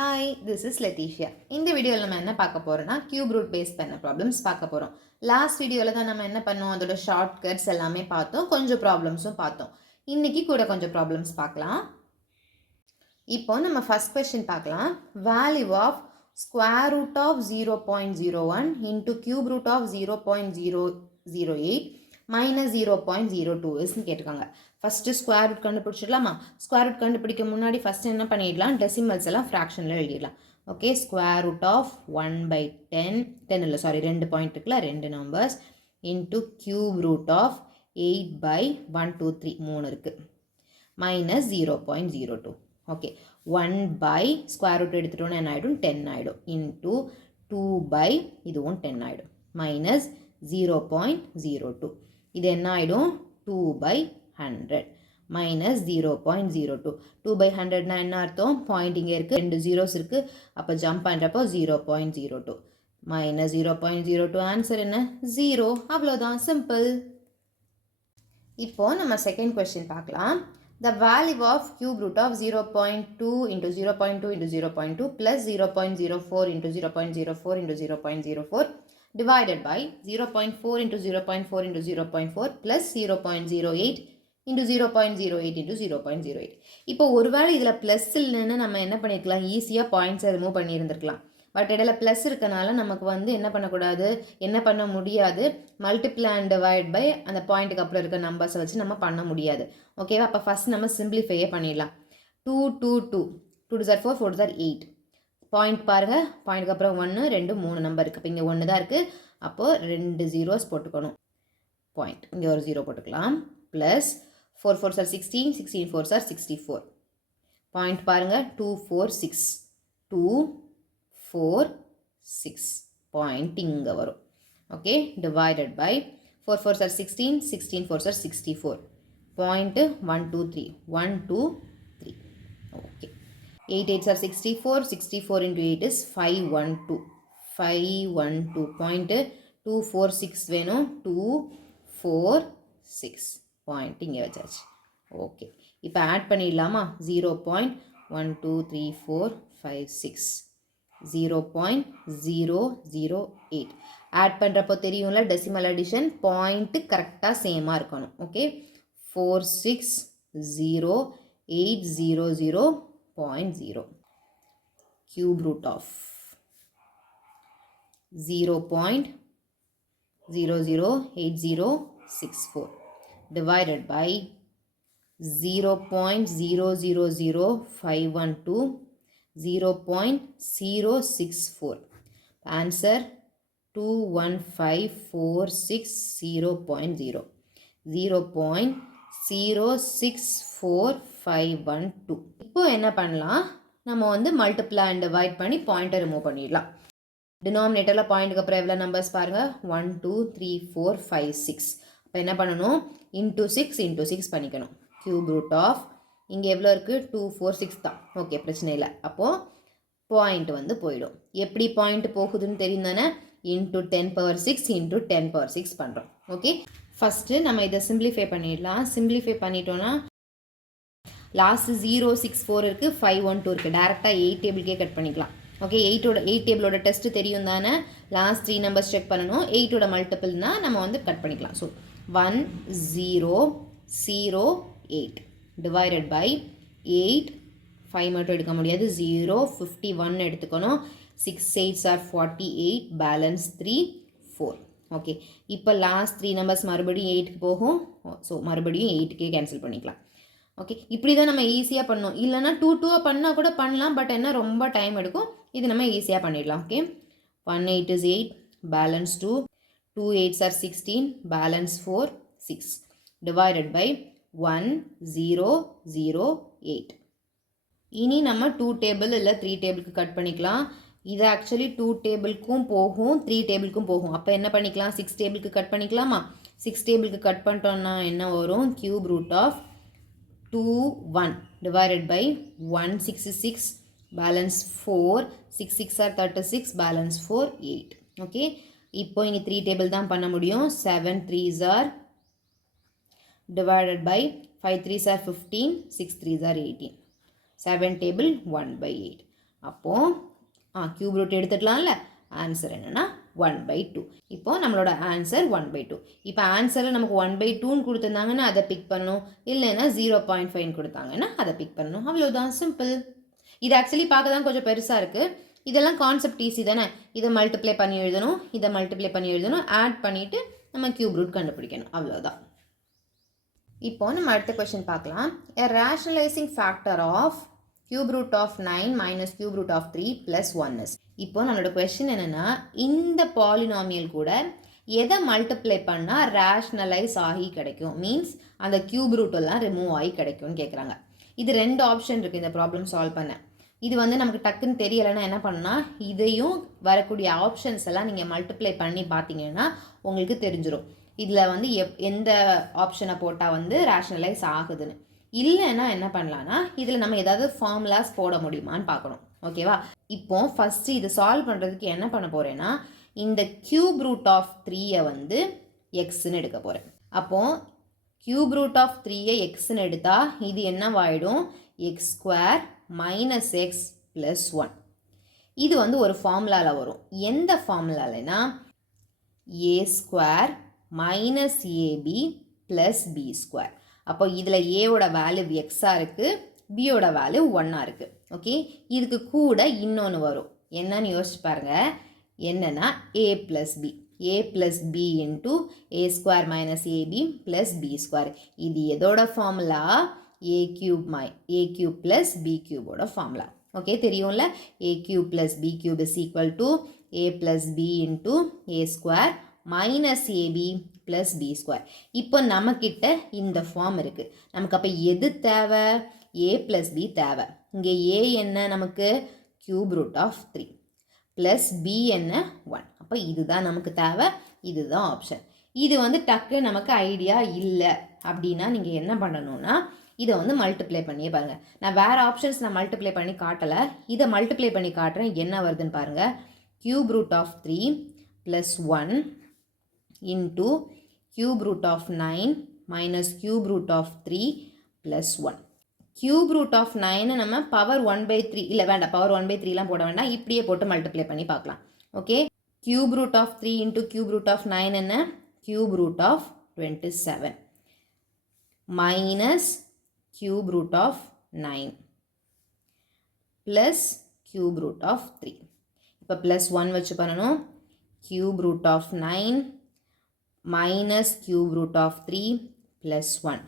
Hi, this is Leticia. இந்த வீடியோவில் நம்ம என்ன பார்க்க போகிறோம்னா கியூப் ரூட் பேஸ் பண்ண ப்ராப்ளம்ஸ் பார்க்க போகிறோம். லாஸ்ட் வீடியோவில் தான் நம்ம என்ன பண்ணோம், அதோட ஷார்ட்கட்ஸ் எல்லாமே பார்த்தோம், கொஞ்சம் ப்ராப்ளம்ஸும் பார்த்தோம். இன்னைக்கு கூட கொஞ்சம் ப்ராப்ளம்ஸ் பார்க்கலாம். இப்போ நம்ம ஃபர்ஸ்ட் கொஸ்டின் பார்க்கலாம். Value of square root of 0.01 into cube root of 0.008 minus 0.02 இஸ்ன்னு கேட்டிருக்காங்க. ஃபஸ்ட்டு ஸ்கொயர் ரூட் கண்டுபிடிச்சிடலாமா? ஸ்கொயர் ரூட் கண்டுபிடிக்க முன்னாடி ஃபஸ்ட்டு என்ன பண்ணிடலாம், டெசிமல்ஸ் எல்லாம் ஃப்ராக்ஷனில் எழுதிடலாம். ஓகே, ஸ்கொயர் ரூட் ஆஃப் 1/10 இல்லை சாரி 2 பாயிண்ட் இருக்குல்ல, 2 numbers into cube root of 8/123 3 இருக்குது மைனஸ் 0.02. ஓகே, 1 ஸ்கொயர் ரூட் எடுத்துட்டோன்னா என்ன ஆகிடும், 10 ஆகிடும் இன்ட்டு 2 இதுவும் 10 ஆகிடும் மைனஸ் 0.02. இது என்ன ஆகிடும், 2/100 மைனஸ் 0.02. 2/100னா என்ன அர்த்தம், பாயிண்ட் இங்கே இருக்குது, 2 ஜீரோஸ் இருக்குது, அப்போ ஜம்ப் பண்ணுறப்போ 0.02 மைனஸ் 0.02. ஆன்சர் என்ன, 0. அவ்வளோதான், சிம்பிள். இப்போ நம்ம செகண்ட் கொஸ்டின் பார்க்கலாம். The value of cube root of 0.2 into 0.2 into 0.2 plus 0.04 into 0.04 into 0.04 divided by 0.4 into 0.4 into 0.4 plus 0.08 into 0.08 into 0.08. இப்போ ஒருவேளை இதில் ப்ளஸ் இல்லைன்னு நம்ம என்ன பண்ணியிருக்கலாம், ஈஸியாக பாயிண்ட்ஸை ரிமூவ் பண்ணியிருந்துருக்கலாம். பட் இடையில ப்ளஸ் இருக்கனால நமக்கு வந்து என்ன பண்ணக்கூடாது, என்ன பண்ண முடியாது, மல்டிப்ளை அண்ட் டிவைட் பை அந்த பாயிண்ட்டுக்கு அப்புறம் இருக்க நம்பர்ஸை வச்சு நம்ம பண்ண முடியாது. ஓகேவா? அப்போ ஃபஸ்ட் நம்ம சிம்பிளிஃபையே பண்ணிடலாம். 2 2 2 2 4 4 4 8 பாயிண்ட் பாருங்கள், பாயிண்ட்டுக்கு அப்புறம் 1 2 3 நம்பர் இருக்குது. இப்போ இங்கே 1 தான் இருக்குது, அப்போது 2 ஜீரோஸ் போட்டுக்கணும். பாயிண்ட் இங்கே ஒரு 0 போட்டுக்கலாம். ப்ளஸ் 4 4 சார் 16 16 4 சார் 64. பாயிண்ட் பாருங்கள், 2 4 6 2 4 6 பாயிண்ட் இங்கே வரும். ஓகே, டிவைடட் பை 4 4 சார் 16 16 4 சார் 64. பாயிண்ட்டு 1 2 3 1 2 3. ஓகே, 8 8 சார் 64 64 into 8 is 512 512. பாயிண்ட்டு 2 4 6 வேணும், 2 4 6 பாயிண்ட் இங்கே வச்சாச்சு. ஓகே, இப்போ ஆட் பண்ணிடலாமா, 0.123456 0.008 ஆட் பண்ணுறப்போ தெரியும்ல, டெசிமல் அடிஷன் பாயிண்ட்டு கரெக்டாக சேமாக இருக்கணும். Okay, 4600800.0 cube root of 0.008064 divided by 0.000512 0.064. Answer 21546.0 0.064512. இப்போ என்ன பண்ணலாம், நம்ம வந்து மல்டிப்ளை அண்ட் டிவைட் பண்ணி பாயிண்ட்டை ரிமூவ் பண்ணிடலாம். டினாமினேட்டரில் பாயிண்ட்டுக்கு அப்புறம் எவ்வளோ நம்பர்ஸ் பாருங்கள், 1 2 3 4 5 6. அப்போ என்ன பண்ணணும், இன்ட்டு 6 இன்ட்டு 6 பண்ணிக்கணும். கியூப் ரூட் ஆஃப் இங்கே எவ்வளோ இருக்குது, 2 4 6 தான். ஓகே, பிரச்சனை இல்லை. அப்போது பாயிண்ட் வந்து போயிடும். எப்படி பாயிண்ட் போகுதுன்னு தெரியும் தானே, இன்ட்டு 10⁶ இன்ட்டு 10⁶ பண்ணுறோம். ஓகே, ஃபஸ்ட்டு நம்ம இதை சிம்பிளிஃபை பண்ணிடலாம். சிம்பிளிஃபை பண்ணிட்டோன்னா லாஸ்ட்டு 064 இருக்குது, 512 இருக்குது, டேரெக்டாக 8 டேபிள்கே கட் பண்ணிக்கலாம். ஓகே, 8 டேபிளோட டெஸ்ட்டு தெரியும் தானே, லாஸ்ட் 3 நம்பர்ஸ் செக் பண்ணணும். 8ஓட மல்டிபிள்னால் நம்ம வந்து கட் பண்ணிக்கலாம். ஸோ 1008 டிவைடட் பை 8 5 மட்டும் எடுக்க முடியாது, 0 51 எடுத்துக்கணும். 6 8s are 48 பேலன்ஸ் 3 4. ஓகே, இப்போ லாஸ்ட் 3 நம்பர்ஸ் மறுபடியும் 8க்கு போகும். ஸோ மறுபடியும் 8க்கே கேன்சல் பண்ணிக்கலாம். ஓகே, இப்படி தான் நம்ம ஈஸியாக பண்ணோம். இல்லைனா 2 2 பண்ணால் கூட பண்ணலாம், பட் என்ன ரொம்ப டைம் எடுக்கும். இது நம்ம ஈஸியாக பண்ணிடலாம். Okay, 1 8 is 8 balance 2 2 8s are 16 balance 4 6 divided by 1008. இனி நம்ம 2 டேபிள் இல்லை 3 டேபிளுக்கு கட் பண்ணிக்கலாம். இது ஆக்சுவலி 2 டேபிளுக்கும் போகும், 3 டேபிளுக்கும் போகும். அப்போ என்ன பண்ணிக்கலாம், 6 டேபிளுக்கு கட் பண்ணிக்கலாமா? 6 டேபிளுக்கு கட் பண்ணிட்டோன்னா என்ன வரும், cube root of 21 divided by 166 balance 4 6 6 are 36 balance 4 8. Okay, இப்போ இனி 3 டேபிள் தான் பண்ண முடியும். 7 3s are divided by 5 3s are 15 6 3s are 18. 7 table 1/8. அப்போது கியூப் ரூட் எடுத்துக்கலாம்ல. ஆன்சர் என்னென்னா 1/2. இப்போது நம்மளோட ஆன்சர் 1/2. இப்போ ஆன்சரில் நமக்கு 1/2ன்னு கொடுத்துருந்தாங்கன்னா அதை பிக் பண்ணணும், இல்லைன்னா 0.5 கொடுத்தாங்கன்னா அதை பிக் பண்ணணும். அவ்வளோதான், சிம்பிள். இது ஆக்சுவலி பார்க்க தான் கொஞ்சம் பெருசாக இருக்குது. இதெல்லாம் கான்செப்ட் ஈஸி தானே. இதை மல்டிப்ளை பண்ணி எழுதணும், இதை மல்டிப்ளை பண்ணி எழுதணும், ஆட் பண்ணிவிட்டு நம்ம கியூப் ரூட் கண்டுபிடிக்கணும், அவ்வளோதான். இப்போ நம்ம அடுத்த கொஸ்டின் பார்க்கலாம். A rationalizing factor of cube root of 9 minus cube root of 3 plus 1 is. இப்போ நம்மளோட கொஸ்டின் என்னென்னா, இந்த பாலினாமியல் கூட எதை மல்டிப்ளை பண்ணால் ரேஷ்னலைஸ் ஆகி கிடைக்கும், மீன்ஸ் அந்த கியூப் ரூட்டெல்லாம் ரிமூவ் ஆகி கிடைக்கும்னு கேட்குறாங்க. இது 2 ஆப்ஷன் இருக்குது இந்த ப்ராப்ளம் சால்வ் பண்ண. இது நமக்கு டக்குன்னு தெரியலைன்னா என்ன பண்ணால், இதையும் வரக்கூடிய ஆப்ஷன்ஸ் எல்லாம் நீங்கள் மல்டிப்ளை பண்ணி பார்த்தீங்கன்னா உங்களுக்கு தெரிஞ்சிடும் இதில் எந்த ஆப்ஷனை போட்டால் ரேஷ்னலைஸ் ஆகுதுன்னு. இல்லைன்னா என்ன பண்ணலான்னா, இதில் நம்ம ஏதாவது ஃபார்முலாஸ் போட முடியுமான்னு பார்க்கணும். ஓகேவா? இப்போ ஃபஸ்ட்டு இது சால்வ் பண்ணுறதுக்கு என்ன பண்ண போகிறேன்னா, இந்த கியூப் ரூட் ஆஃப் 3 எக்ஸ்ன்னு எடுக்க போகிறேன். அப்போது கியூப் ரூட் ஆஃப் 3 எக்ஸ்ன்னு எடுத்தால் இது என்னவாயிடும், x² மைனஸ் எக்ஸ் ப்ளஸ் 1. இது ஒரு ஃபார்முலாவில் வரும். எந்த ஃபார்முலாலனா, a² minus ab plus b². அப்போ இதில் ஏவோட வேல்யூ எக்ஸாக இருக்குது, பியோட வேல்யூ 1ஆக இருக்குது. ஓகே, இதுக்கு கூட இன்னொன்று வரும். என்னன்னு யோசிச்சு பாருங்கள். என்னென்னா a plus b, a plus b into a² minus ab plus b². இது எதோட formula, a cube plus b கியூபோட ஃபார்முலா. ஓகே, தெரியும்ல. a cube plus b cube is equal to a plus b into a² minus ab plus b². இப்போ நம்மக்கிட்ட இந்த form இருக்குது. நமக்கு அப்போ எது தேவை, a ப்ளஸ் பி தேவை. இங்கே a என்ன, நமக்கு cube root of 3 plus b என்ன 1. அப்போ இதுதான் நமக்கு தேவை, இதுதான் ஆப்ஷன். இது டக்கு நமக்கு ஐடியா இல்லை அப்படின்னா நீங்கள் என்ன பண்ணணும்னா, இதை மல்டிப்ளை பண்ணியே பாருங்கள். நான் வேறு ஆப்ஷன்ஸ் மல்டிப்ளை பண்ணி காட்டலை, இதை மல்டிப்ளை பண்ணி காட்டுறேன். என்ன வருதுன்னு பாருங்கள். Cube root of 3 plus 1 into cube root of 9 minus cube root of 3 plus 1. Cube root of 9 நம்ம பவர் 1/3 இல்லை வேண்டாம், பவர் 1/3லாம் போட வேண்டாம், இப்படியே போட்டு மல்டிப்ளை பண்ணி பார்க்கலாம். Okay, cube root of 3 into cube root of 9 என்ன, cube root of 27 minus cube root of 9 plus cube root of 3. இப்போ plus 1 வச்சு பண்ணணும். cube root of 9 minus cube root of 3 plus 1.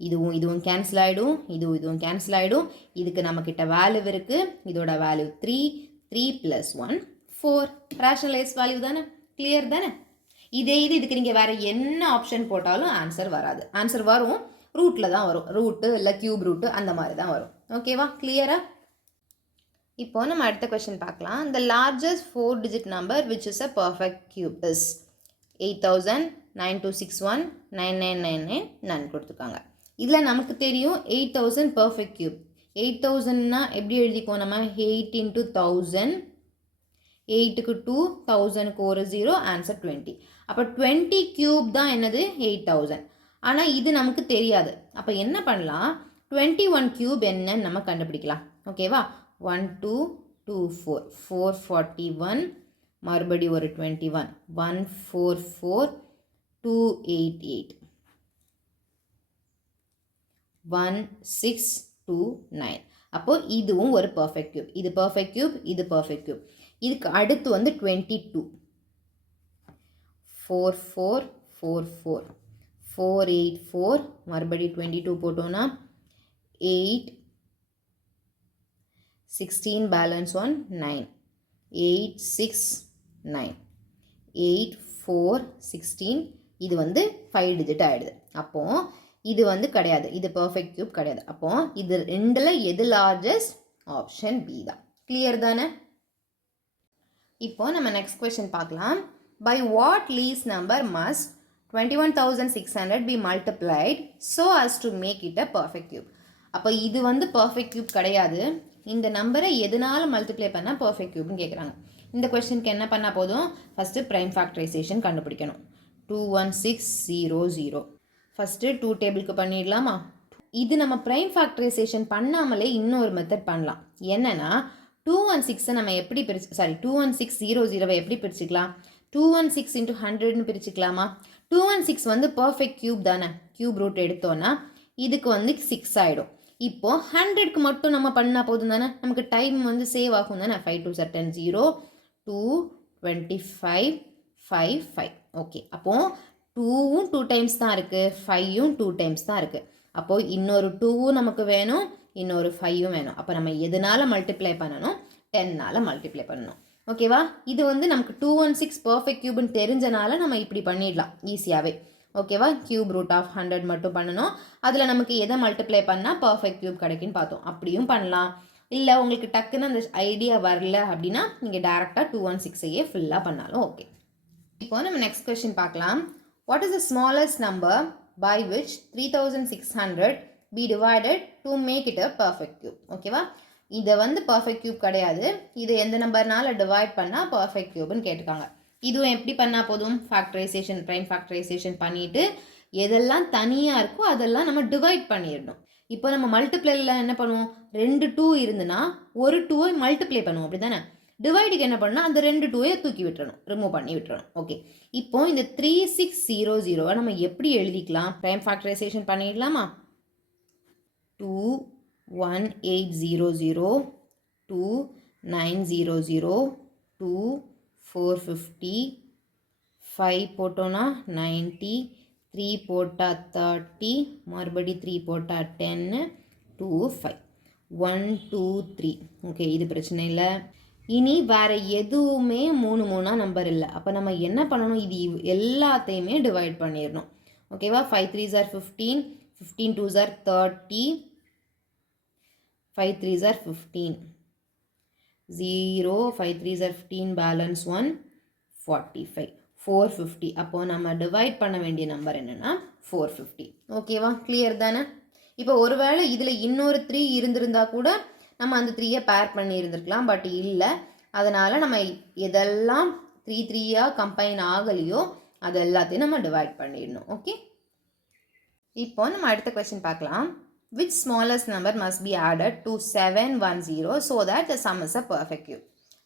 இதுவும் கேன்சல் ஆகிடும், இதுவும் கேன்சல் ஆகிடும். இதுக்கு நம்மக்கிட்ட வேல்யூ இருக்குது, இதோட வேல்யூ 3 plus 1 4. ரேஷனலைஸ் வேல்யூ தானே, கிளியர் தானே. இதுக்கு நீங்கள் வேறு என்ன ஆப்ஷன் போட்டாலும் ஆன்சர் வராது. ஆன்சர் வரும், ரூட்டில் தான் வரும், ரூட்டு இல்லை கியூப் ரூட்டு அந்த மாதிரி தான் வரும். ஓகேவா, கிளியரா? இப்போ நம்ம அடுத்த கொஸ்டின் பார்க்கலாம். The largest 4-digit number which is a perfect cube is 8000, 9261, 9999 நன் கொடுத்துருக்காங்க. இதில் நமக்கு தெரியும் 8000 பர்ஃபெக்ட் கியூப். 8000னா எப்படி எழுதிக்குவோம் நம்ம, 8 into 1000, 8க்கு 2, 1000க்கு ஒரு 0, ஆன்சர் 20. அப்போ 20 கியூப் தான் என்னது 8000. ஆனால் இது நமக்கு தெரியாது. அப்போ என்ன பண்ணலாம், 21 கியூப் என்னன்னு நம்ம கண்டுபிடிக்கலாம். ஓகேவா, 1 2 2 4 441, மறுபடி ஒரு 21, 144 288 1629. அப்போது இதுவும் ஒரு பர்ஃபெக்ட் கியூப். இது பர்ஃபெக்ட் கியூப், இது பர்ஃபெக்ட் கியூப். இதுக்கு அடுத்து 22 4444 484, மறுபடி 22 போட்டோன்னா 8 16 பேலன்ஸ் 1 9 8 6 9 8 4 16. இது 5 டிஜிட் ஆகிடுது. அப்போது இது கிடையாது, இது பர்ஃபெக்ட் கியூப் கிடையாது. அப்போது இது ரெண்டில் எது லார்ஜஸ்ட், ஆப்ஷன் பி தான். கிளியர் தானே? இப்போது நம்ம நெக்ஸ்ட் கொஸ்டின் பார்க்கலாம். By what least number must 21,600 be multiplied so as to make it a perfect cube. அப்போ இது perfect cube கிடையாது. இந்த நம்பரை எதனால மல்டிப்ளை பண்ணால் perfect cubeன்னு கேட்குறாங்க. இந்த கொஸ்டினுக்கு என்ன பண்ணால் போதும், ஃபஸ்ட்டு ப்ரைம் ஃபேக்டரைசேஷன் கண்டுபிடிக்கணும். 21600. ஃபஸ்ட்டு 2 டேபிளுக்கு பண்ணிடலாமா? இது நம்ம ப்ரைம் ஃபேக்டரைசேஷன் பண்ணாமலே இன்னொரு மெத்தட் பண்ணலாம். என்னென்னா 216 நம்ம எப்படி பிரிச்சு 21600 எப்படி பிரிச்சுக்கலாம்? 216 into 100ன்னு பிரிச்சுக்கலாமா? 216 வந்து பர்ஃபெக்ட் கியூப் தானே. கியூப் ரூட் எடுத்தோன்னா இதுக்கு வந்து 6 ஆகிடும். இப்போ 100க்கு மட்டும் நம்ம பண்ணால் போதும் தானே, நமக்கு டைம் வந்து சேவ் ஆகும் தானே. 5 2 10 0 2 25 5 5. ஓகே, அப்போது 2வும் 2 டைம்ஸ் தான் இருக்குது, 5யும் 2 டைம்ஸ் தான் இருக்குது. அப்போது இன்னொரு 2வும் நமக்கு வேணும், இன்னொரு 5யும் வேணும். அப்போ நம்ம எதனால் மல்டிப்ளை பண்ணணும்? 10னால் மல்டிப்ளை பண்ணணும். ஓகேவா? இது வந்து நமக்கு 216 பர்ஃபெக்ட் கியூப்னு தெரிஞ்சனால நம்ம இப்படி பண்ணிடலாம் ஈஸியாகவே. ஓகேவா? கியூப் ரூட் ஆஃப் 100 மட்டும் பண்ணணும். அதில் நமக்கு எதை மல்டிப்ளை பண்ணால் பர்ஃபெக்ட் கியூப் கிடைக்குன்னு பார்த்தோம். அப்படியும் பண்ணலாம். இல்லை உங்களுக்கு டக்குன்னு அந்த ஐடியா வரல அப்படின்னா நீங்கள் டேரெக்டாக 216ஐயே ஃபுல்லாக பண்ணாலும் ஓகே. இப்போ நம்ம நெக்ஸ்ட் கொஸ்டின் பார்க்கலாம். What is the smallest number by which 3600 be divided to make it a perfect cube? ஓகேவா? இதை வந்து பர்ஃபெக்ட் கியூப் கிடையாது, இது எந்த நம்பர்னால டிவைட் பண்ணால் பர்ஃபெக்ட் கியூப்னு கேட்டுக்காங்க. இதுவும் எப்படி பண்ணால் போதும்? ஃபேக்டரைசேஷன், ப்ரைம் ஃபேக்டரைசேஷன் பண்ணிவிட்டு எதெல்லாம் தனியாக இருக்கோ அதெல்லாம் நம்ம டிவைட் பண்ணிடணும். இப்போ நம்ம மல்டிப்ளைல என்ன பண்ணுவோம்? 2 2 இருந்துன்னா ஒரு 2ஐ மல்டிப்ளை பண்ணுவோம், அப்படி தானே. டிவைடுக்கு என்ன பண்ணால் அந்த 2 2ஐ தூக்கி விட்டுறணும், ரிமூவ் பண்ணி விட்டுறணும். ஓகே, இப்போ இந்த 3600 நம்ம எப்படி எழுதிக்கலாம்? ப்ரைம் ஃபேக்டரைசேஷன் பண்ணிடலாமா? 2 1800 2 900 2 450 5 போட்டோன்னா 90 3 போட்டால் 30 மறுபடி 3 போட்டால் 10 2 5 1 2 3. ஓகே, இது பிரச்சனை இல்லை. இனி வேறு எதுவுமே 3 3 நம்பர் இல்லை. அப்போ நம்ம என்ன பண்ணணும்? இது எல்லாத்தையுமே டிவைட் பண்ணிடணும். ஓகேவா? 5 3s are 15, 15 2s are 30, 5 3s are 15, 0 5 3s are 15, balance 1 45 450. அப்போ நம்ம டிவைட் பண்ண வேண்டிய நம்பர் என்னென்னா 450. ஓகேவா? கிளியர் தானே? இப்போ ஒருவேளை இதில் இன்னொரு 3 இருந்திருந்தா கூட நம்ம அந்த 3யை பேர் பண்ணி இருந்திருக்கலாம், பட் இல்லை. அதனால் நம்ம எதெல்லாம் 3 3யாக கம்பைன் ஆகலையோ அது எல்லாத்தையும் நம்ம டிவைட் பண்ணிடணும். ஓகே, இப்போ நம்ம அடுத்த கொஸ்டின் பார்க்கலாம். Which smallest number must be added to 710 so that the sum is a perfect cube?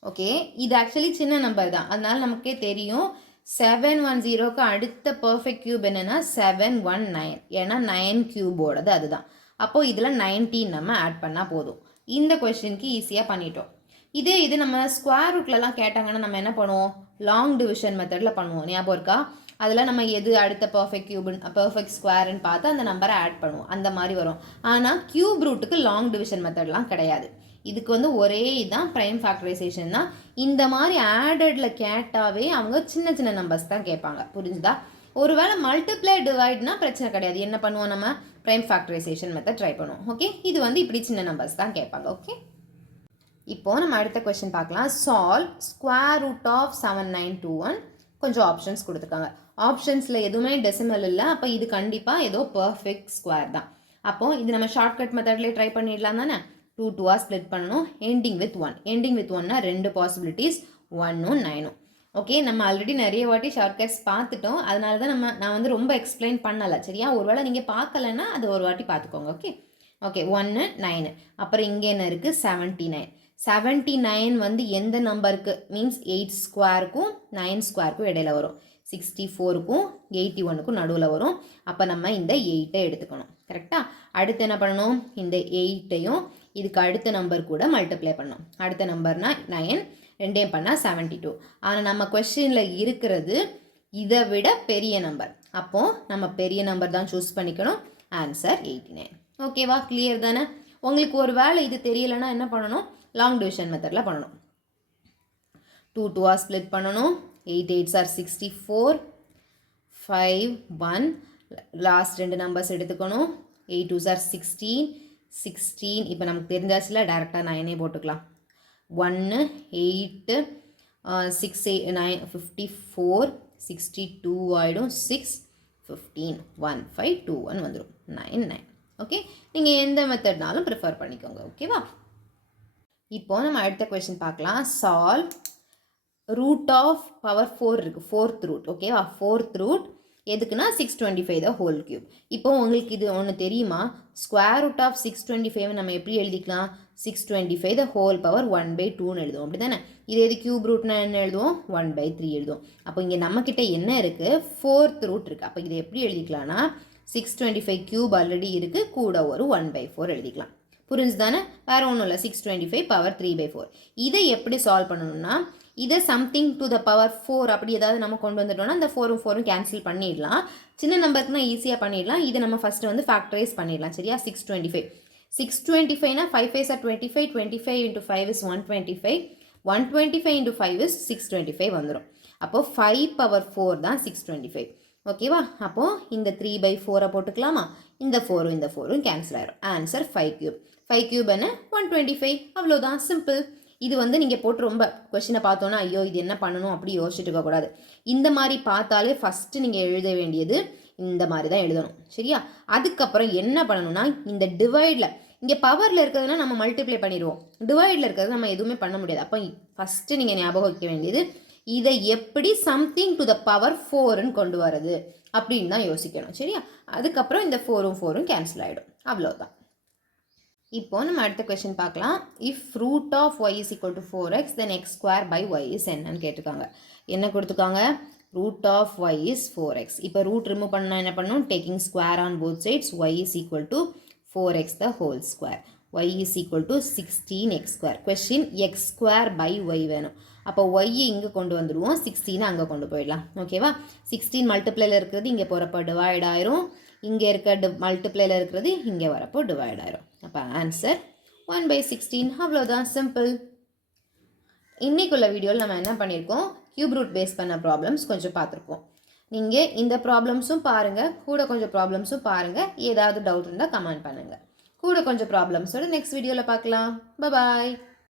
Okay, இது ஆக்சுவலி சின்ன நம்பர் தான், அதனால் நமக்கே தெரியும் 710க்கு அடுத்த பர்ஃபெக்ட் கியூப் என்னென்னா 719, ஏன்னா 9 கியூபோடது அதுதான். அப்போது இதில் 19 நம்ம ஆட் பண்ணால் போதும். இந்த கொஸ்டினுக்கு ஈஸியாக பண்ணிட்டோம். இது நம்ம ஸ்கொயர் ரூட்லலாம் கேட்டாங்கன்னா நம்ம என்ன பண்ணுவோம்? லாங் டிவிஷன் மெத்தடில் பண்ணுவோம், ஞாபகம் இருக்கா? அதில் நம்ம எது அடுத்த பர்ஃபெக்ட் கியூப்னு பர்ஃபெக்ட் ஸ்கொயர்னு பார்த்து அந்த நம்பரை ஆட் பண்ணுவோம், அந்த மாதிரி வரும். ஆனால் கியூப் ரூட்டுக்கு லாங் டிவிஷன் மெத்தட்லாம் கிடையாது. இதுக்கு வந்து ஒரே இதுதான் ப்ரைம் ஃபேக்டரைசேஷன் தான். இந்த மாதிரி ஆடடில் கேட்டாவே அவங்க சின்ன சின்ன நம்பர்ஸ் தான் கேட்பாங்க, புரிஞ்சுதா? ஒருவேளை மல்டிப்ளை டிவைட்னா பிரச்சனை கிடையாது, என்ன பண்ணுவோம்? நம்ம ப்ரைம் ஃபேக்டரைசேஷன் மெத்தட் ட்ரை பண்ணுவோம். ஓகே, இது வந்து இப்படி சின்ன நம்பர்ஸ் தான் கேட்பாங்க. ஓகே, இப்போது நம்ம அடுத்த கொஸ்டின் பார்க்கலாம். Solve square root of 7921. கொஞ்சம் ஆப்ஷன்ஸ் கொடுத்துருக்காங்க. ஆப்ஷன்ஸில் எதுவுமே டெசிமல் இல்லை, அப்போ இது கண்டிப்பாக ஏதோ பர்ஃபெக்ட் ஸ்கொயர் தான். அப்போது இது நம்ம ஷார்ட்கட் மெத்தட்லேயே ட்ரை பண்ணிடலாம் தானே. 2 2ஆக ஸ்ப்ளிட் பண்ணணும். Ending with 1. எண்டிங் வித் 1னா 2 பாசிபிலிட்டிஸ், 1ம் 9ம். ஓகே, நம்ம ஆல்ரெடி நிறைய வாட்டி ஷார்ட்கட்ஸ் பார்த்துட்டோம், அதனால தான் நான் வந்து ரொம்ப எக்ஸ்பிளைன் பண்ணலை, சரியா? ஒருவேளை நீங்கள் பார்க்கலன்னா அது ஒரு வாட்டி பார்த்துக்கோங்க. Okay okay 1 9. அப்புறம் இங்கே என்ன இருக்குது? 79. 79 வந்து எந்த நம்பருக்கு மீன்ஸ் 8 ஸ்கொயருக்கும் 9 ஸ்கொயருக்கும் இடையில வரும். 64க்கும் 81க்கும் நடுவில் வரும். அப்போ நம்ம இந்த 8ஐ எடுத்துக்கணும், கரெக்டாக? அடுத்து என்ன பண்ணணும்? இந்த 8ஐயும் இதுக்கு அடுத்த நம்பர் கூட மல்டிப்ளை பண்ணணும். அடுத்த நம்பர்னால் 9, ரெண்டையும் பண்ணால் 72. ஆனால் நம்ம கொஸ்டினில் இருக்கிறது இதை விட பெரிய நம்பர், அப்போது நம்ம பெரிய நம்பர் தான் சூஸ் பண்ணிக்கணும். ஆன்சர் 89. ஓகேவா? கிளியர் தானே? உங்களுக்கு ஒரு வேளை இது தெரியலைன்னா என்ன பண்ணணும்? லாங் டிவிஷன் மெத்தடில் பண்ணணும். 2 2ஆக ஸ்ப்ளிட் பண்ணணும். 8 8s are 64, 5 1. லாஸ்ட் 2 நம்பர்ஸ் எடுத்துக்கணும். 8 2s are 16, 16. இப்போ நமக்கு தெரிஞ்சாச்சுல, டேரெக்டாக 9 போட்டுக்கலாம். 1 8 6 8 9 54, 62 ஆகிடும். 6 15 1 5 2 1 வந்துடும். 9 9. ஓகே, நீங்கள் எந்த மெத்தட்னாலும் ப்ரிஃபர் பண்ணிக்கோங்க. ஓகேவா? இப்போ நம்ம அடுத்த கொஸ்டின் பார்க்கலாம். சால்வ் ரூட் ஆஃப் பவர் 4 இருக்குது, 4th ரூட். ஓகேவா? 4th ரூட் எதுக்குன்னா 625 த ஹோல் கியூப். இப்போ உங்களுக்கு இது ஒன்று தெரியுமா, ஸ்கொயர் ரூட் ஆஃப் 625 நம்ம எப்படி எழுதிக்கலாம், 625 த ஹோல் பவர் 1/2ன்னு எழுதுவோம், அப்படி தானே. இதே இது கியூப் ரூட்னா என்ன எழுதுவோம், 1/3 எழுதுவோம். அப்போ இங்கே நம்மக்கிட்ட என்ன இருக்குது, 4th ரூட் இருக்குது. அப்போ இதை எப்படி எழுதிக்கலாம்னா 625 கியூப் ஆல்ரெடி இருக்குது, கூட ஒரு 1/4 எழுதிக்கலாம். புரிஞ்சு தானே, வேறு ஒன்றும் இல்லை, 625 பவர் 3/4. இதை எப்படி சால்வ் பண்ணணும்னா, இதை சம்திங் டு த பவர் 4 அப்படி ஏதாவது நம்ம கொண்டு வந்துட்டோம்னா இந்த 4 கேன்சல் பண்ணிடலாம். சின்ன நம்பருக்குனா ஈஸியாக பண்ணிடலாம். இதை நம்ம ஃபஸ்ட்டு வந்து ஃபேக்டரைஸ் பண்ணிடலாம், சரியா. 625னா 5 5s are 25, 25 into 5 is 125, 125 into 5 is 625 வந்துடும். அப்போது 5 பவர் 4 தான் 625, ஓகேவா. அப்போது இந்த 3/4 போட்டுக்கலாமா, இந்த 4ம் கேன்சல் ஆயிரும். Answer 5 cube. 5 கியூப் என்ன, 125, அவ்வளோதான், சிம்பிள். இது வந்து நீங்கள் போட்டு ரொம்ப கொஸ்டினை பார்த்தோன்னா ஐயோ இது என்ன பண்ணணும் அப்படி யோசிச்சுட்டு இருக்கக்கூடாது. இந்த மாதிரி பார்த்தாலே ஃபஸ்ட்டு நீங்கள் எழுத வேண்டியது இந்த மாதிரி தான் எழுதணும், சரியா. அதுக்கப்புறம் என்ன பண்ணணும்னா, இந்த டிவைடில் இங்கே பவரில் இருக்கிறதுனா நம்ம மல்டிப்ளை பண்ணிடுவோம், டிவைடில் இருக்கிறது நம்ம எதுவுமே பண்ண முடியாது. அப்போ ஃபஸ்ட்டு நீங்கள் ஞாபகம் வைக்க வேண்டியது இதை எப்படி சம்திங் டு த பவர் 4ன்னு கொண்டு வரது அப்படின்னு தான் யோசிக்கணும், சரியா. அதுக்கப்புறம் இந்த 4ம் கேன்சல் ஆகிடும், அவ்வளோதான். இப்போ நம்ம அடுத்த கொஸ்டின் பார்க்கலாம். If root of y is equal to 4x then x square by y is என்னன்னு கேட்டிருக்காங்க. என்ன கொடுத்துருக்காங்க, root of y is 4x. இப்போ ரூட் ரிமூவ் பண்ணால் என்ன பண்ணணும், taking square on both sides, y is equal to 4x the whole square, y is equal to 16x square. Question x square by y வேணும். அப்போ Y இங்கே கொண்டு வந்துடுவோம், 16 அங்கே கொண்டு போயிடலாம், ஓகேவா. 16 மல்டிப்ளைல இருக்கிறது இங்கே போகிறப்போ டிவைட் ஆயிரும், இங்கே இருக்க மல்டிப்ளைல இருக்கிறது இங்கே வரப்போ டிவைட் ஆயிரும். அப்போ ஆன்சர் 1/16, அவ்வளோதான், சிம்பிள். இன்றைக்குள்ள வீடியோவில் நம்ம என்ன பண்ணியிருக்கோம், கியூப் ரூட் பேஸ் பண்ண ப்ராப்ளம்ஸ் கொஞ்சம் பார்த்துருக்கோம். நீங்கள் இந்த ப்ராப்ளம்ஸும் பாருங்கள், கூட கொஞ்சம் ப்ராப்ளம்ஸும் பாருங்கள். ஏதாவது டவுட் இருந்தால் கமெண்ட் பண்ணுங்கள். கூட கொஞ்சம் ப்ராப்ளம்ஸோட நெக்ஸ்ட் வீடியோவில் பார்க்கலாம். பாய்.